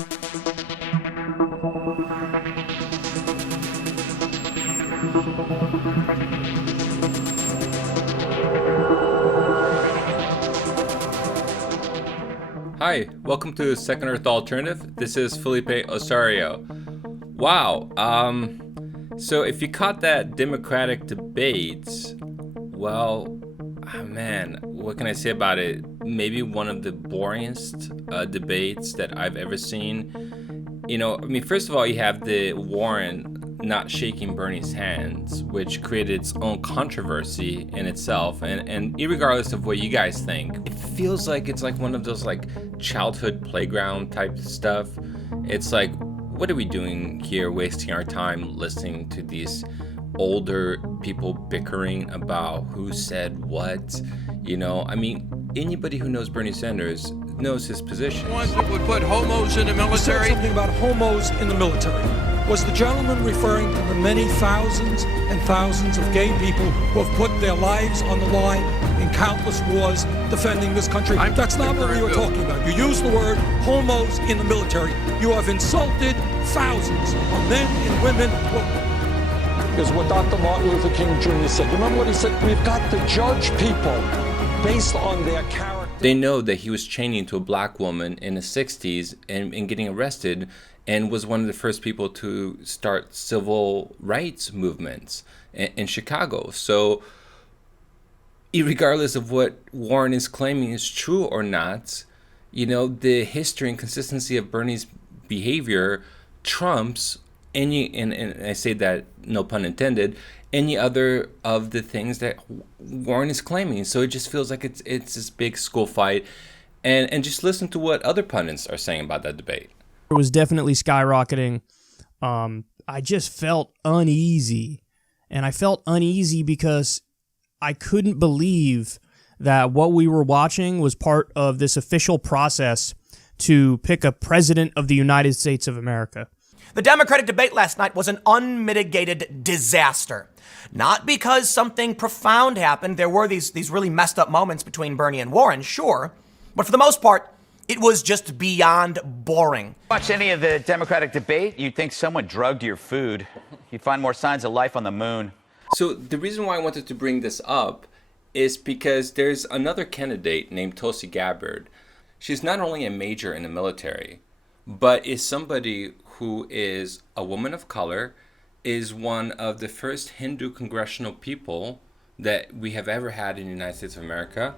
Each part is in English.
Hi, welcome to Second Earth Alternative. This is Felipe Osorio. Wow, so if you caught that Democratic debate, well, man, what can I say about it? Maybe one of the boringest debates that I've ever seen. First of all, you have the Warren not shaking Bernie's hands, which created its own controversy in itself. And irregardless of what you guys think, it feels like it's like one of those like childhood playground type stuff. It's like, what are we doing here, wasting our time listening to these older people bickering about who said what? Anybody who knows Bernie Sanders knows his position. Ones that would put homos in the military. You said something about homos in the military. Was the gentleman referring to the many thousands and thousands of gay people who have put their lives on the line in countless wars defending this country? That's not what we were talking about. You used the word homos in the military. You have insulted thousands of men and women. Is what Dr. Martin Luther King Jr. said. You remember what he said? We've got to judge people based on their character. They know that he was chaining to a black woman in the 60s and getting arrested, and was one of the first people to start civil rights movements in Chicago. So, regardless of what Warren is claiming is true or not, the history and consistency of Bernie's behavior trumps any, and I say that no pun intended, any other of the things that Warren is claiming. So it just feels like it's this big school fight. And just listen to what other pundits are saying about that debate. It was definitely skyrocketing. I just felt uneasy. And I felt uneasy because I couldn't believe that what we were watching was part of this official process to pick a president of the United States of America. The Democratic debate last night was an unmitigated disaster. Not because something profound happened. There were these really messed up moments between Bernie and Warren, sure. But for the most part, it was just beyond boring. Watch any of the Democratic debate, you'd think someone drugged your food. You'd find more signs of life on the moon. So the reason why I wanted to bring this up is because there's another candidate named Tulsi Gabbard. She's not only a major in the military, but is somebody who is a woman of color, is one of the first Hindu congressional people that we have ever had in the United States of America.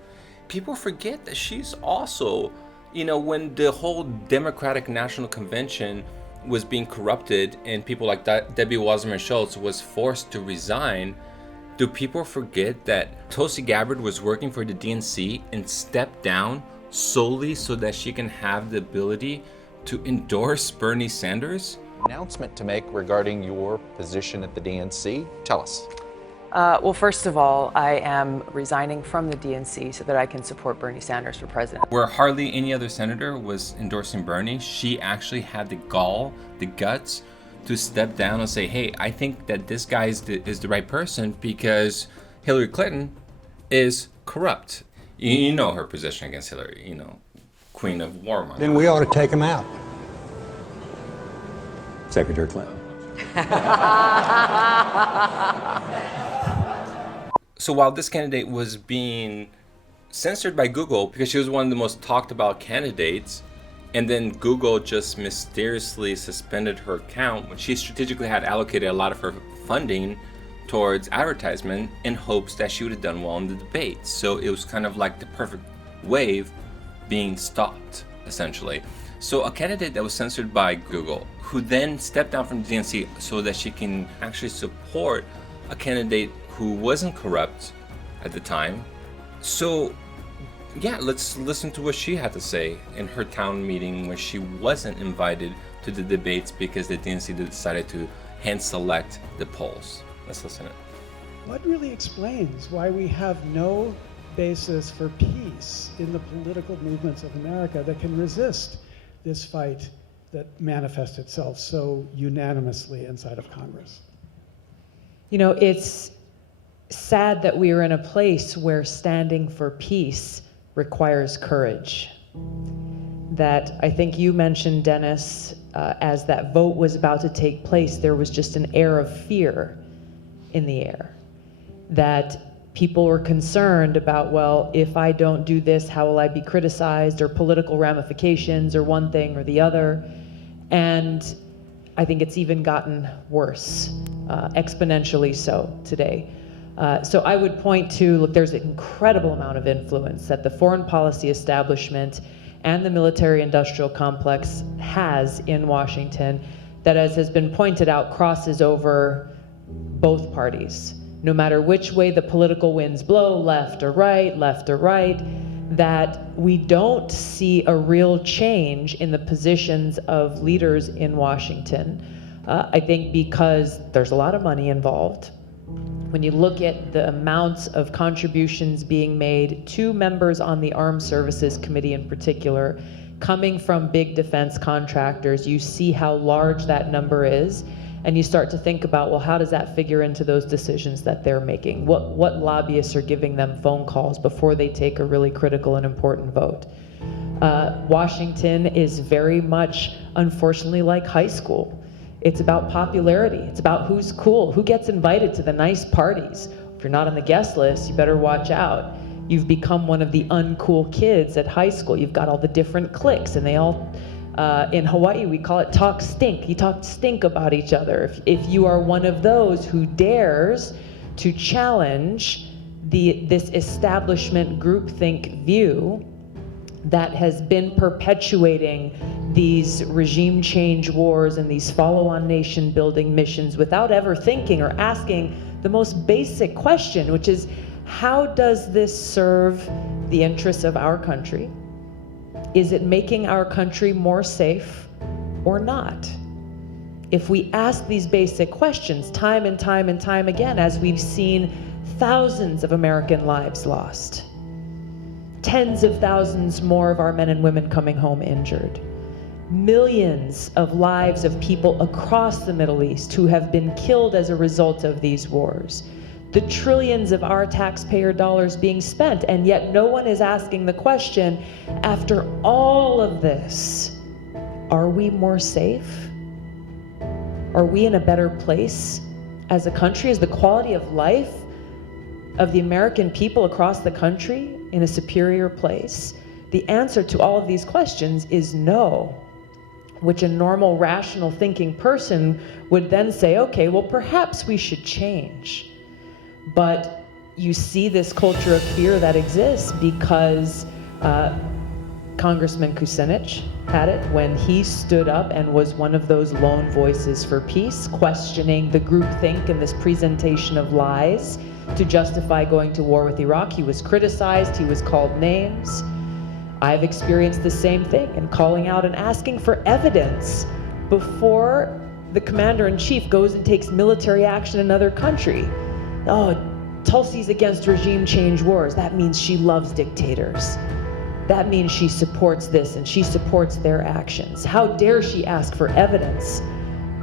People forget that she's also, when the whole Democratic National Convention was being corrupted and people like Debbie Wasserman Schultz was forced to resign, do people forget that Tulsi Gabbard was working for the DNC and stepped down solely so that she can have the ability to endorse Bernie Sanders? Announcement to make regarding your position at the DNC. Tell us. Well, first of all, I am resigning from the DNC so that I can support Bernie Sanders for president. Where hardly any other senator was endorsing Bernie, she actually had the gall, the guts, to step down and say, hey, I think that this guy is the right person because Hillary Clinton is corrupt. You know her position against Hillary, Queen of Warmongers. Then we ought to take him out. Secretary Clinton. So while this candidate was being censored by Google because she was one of the most talked about candidates, and then Google just mysteriously suspended her account when she strategically had allocated a lot of her funding towards advertisement in hopes that she would have done well in the debate. So it was kind of like the perfect wave being stopped, essentially. So a candidate that was censored by Google, who then stepped down from the DNC so that she can actually support a candidate who wasn't corrupt at the time. So yeah, let's listen to what she had to say in her town meeting when she wasn't invited to the debates because the DNC decided to hand select the polls. Let's listen in. What really explains why we have no basis for peace in the political movements of America that can resist this fight that manifests itself so unanimously inside of Congress? It's sad that we are in a place where standing for peace requires courage. that I think you mentioned, Dennis, as that vote was about to take place, there was just an air of fear in the air. That people were concerned about, well, if I don't do this, how will I be criticized, or political ramifications, or one thing or the other. And I think it's even gotten worse, exponentially so today. So I would point to, look, there's an incredible amount of influence that the foreign policy establishment and the military-industrial complex has in Washington that, as has been pointed out, crosses over both parties. No matter which way the political winds blow, left or right, that we don't see a real change in the positions of leaders in Washington. I think because there's a lot of money involved. When you look at the amounts of contributions being made to members on the Armed Services Committee in particular, coming from big defense contractors, you see how large that number is, and you start to think about, well, how does that figure into those decisions that they're making? What lobbyists are giving them phone calls before they take a really critical and important vote? Washington is very much, unfortunately, like high school. It's about popularity. It's about who's cool, who gets invited to the nice parties. If you're not on the guest list, you better watch out. You've become one of the uncool kids at high school. You've got all the different cliques, and they all, in Hawaii, we call it talk stink. You talk stink about each other. If you are one of those who dares to challenge this establishment groupthink view that has been perpetuating these regime change wars and these follow-on nation building missions without ever thinking or asking the most basic question, which is, how does this serve the interests of our country? Is it making our country more safe or not? If we ask these basic questions time and time and time again, as we've seen thousands of American lives lost, tens of thousands more of our men and women coming home injured, millions of lives of people across the Middle East who have been killed as a result of these wars, the trillions of our taxpayer dollars being spent, and yet no one is asking the question, after all of this, are we more safe? Are we in a better place as a country? Is the quality of life of the American people across the country in a superior place? The answer to all of these questions is no, which a normal, rational thinking person would then say, okay, well, perhaps we should change. But you see this culture of fear that exists because Congressman Kucinich had it when he stood up and was one of those lone voices for peace, questioning the groupthink and this presentation of lies to justify going to war with Iraq. He was criticized, he was called names. I've experienced the same thing in calling out and asking for evidence before the commander-in-chief goes and takes military action in another country. Oh, Tulsi's against regime change wars. That means she loves dictators. That means she supports this and she supports their actions. How dare she ask for evidence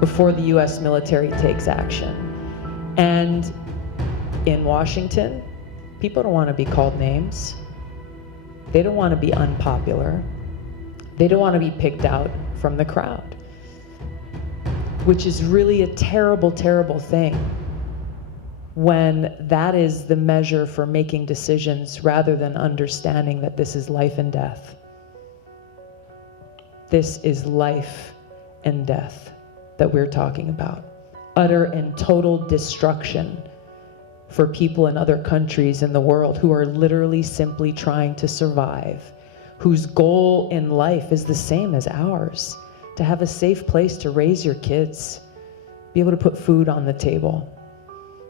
before the US military takes action? And in Washington, people don't want to be called names. They don't want to be unpopular. They don't want to be picked out from the crowd, which is really a terrible, terrible thing when that is the measure for making decisions rather than understanding that this is life and death. This is life and death that we're talking about. Utter and total destruction for people in other countries in the world who are literally simply trying to survive, whose goal in life is the same as ours, to have a safe place to raise your kids, be able to put food on the table,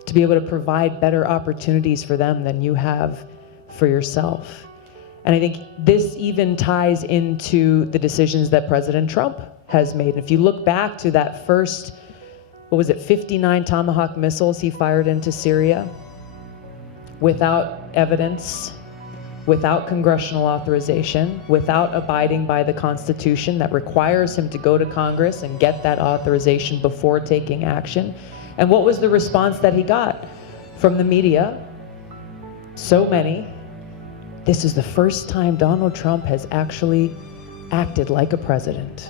to be able to provide better opportunities for them than you have for yourself. And I think this even ties into the decisions that President Trump has made. If you look back to that first, 59 Tomahawk missiles he fired into Syria without evidence, without congressional authorization, without abiding by the Constitution that requires him to go to Congress and get that authorization before taking action. And what was the response that he got from the media? So many. This is the first time Donald Trump has actually acted like a president.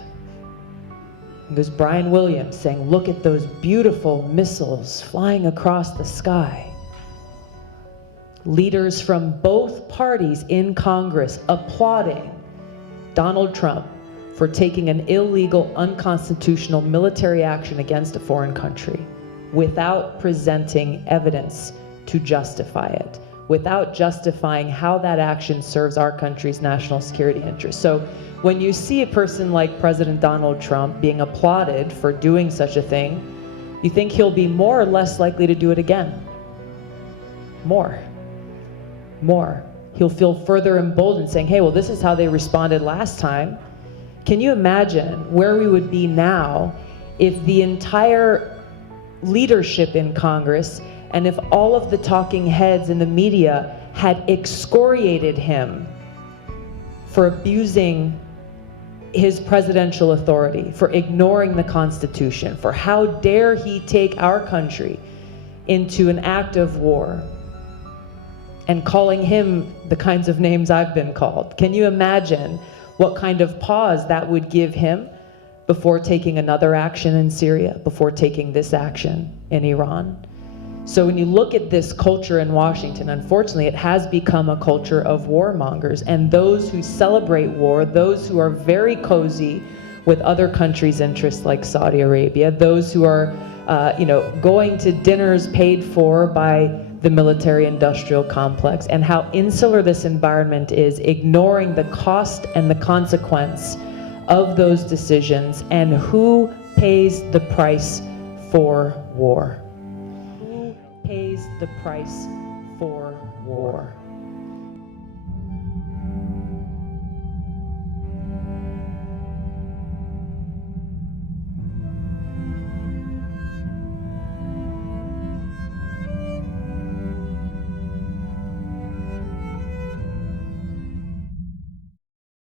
And there's Brian Williams saying, look at those beautiful missiles flying across the sky. Leaders from both parties in Congress applauding Donald Trump for taking an illegal, unconstitutional military action against a foreign country without presenting evidence to justify it, without justifying how that action serves our country's national security interests. So when you see a person like President Donald Trump being applauded for doing such a thing, you think he'll be more or less likely to do it again? More. He'll feel further emboldened, saying, hey, well, this is how they responded last time. Can you imagine where we would be now if the entire leadership in Congress and if all of the talking heads in the media had excoriated him for abusing his presidential authority, for ignoring the Constitution, for how dare he take our country into an act of war, and calling him the kinds of names I've been called? Can you imagine what kind of pause that would give him before taking another action in Syria, before taking this action in Iran? So when you look at this culture in Washington, unfortunately, it has become a culture of warmongers, and those who celebrate war, those who are very cozy with other countries' interests like Saudi Arabia, those who are going to dinners paid for by the military-industrial complex, and how insular this environment is, ignoring the cost and the consequence of those decisions, and who pays the price for war. Who pays the price for war?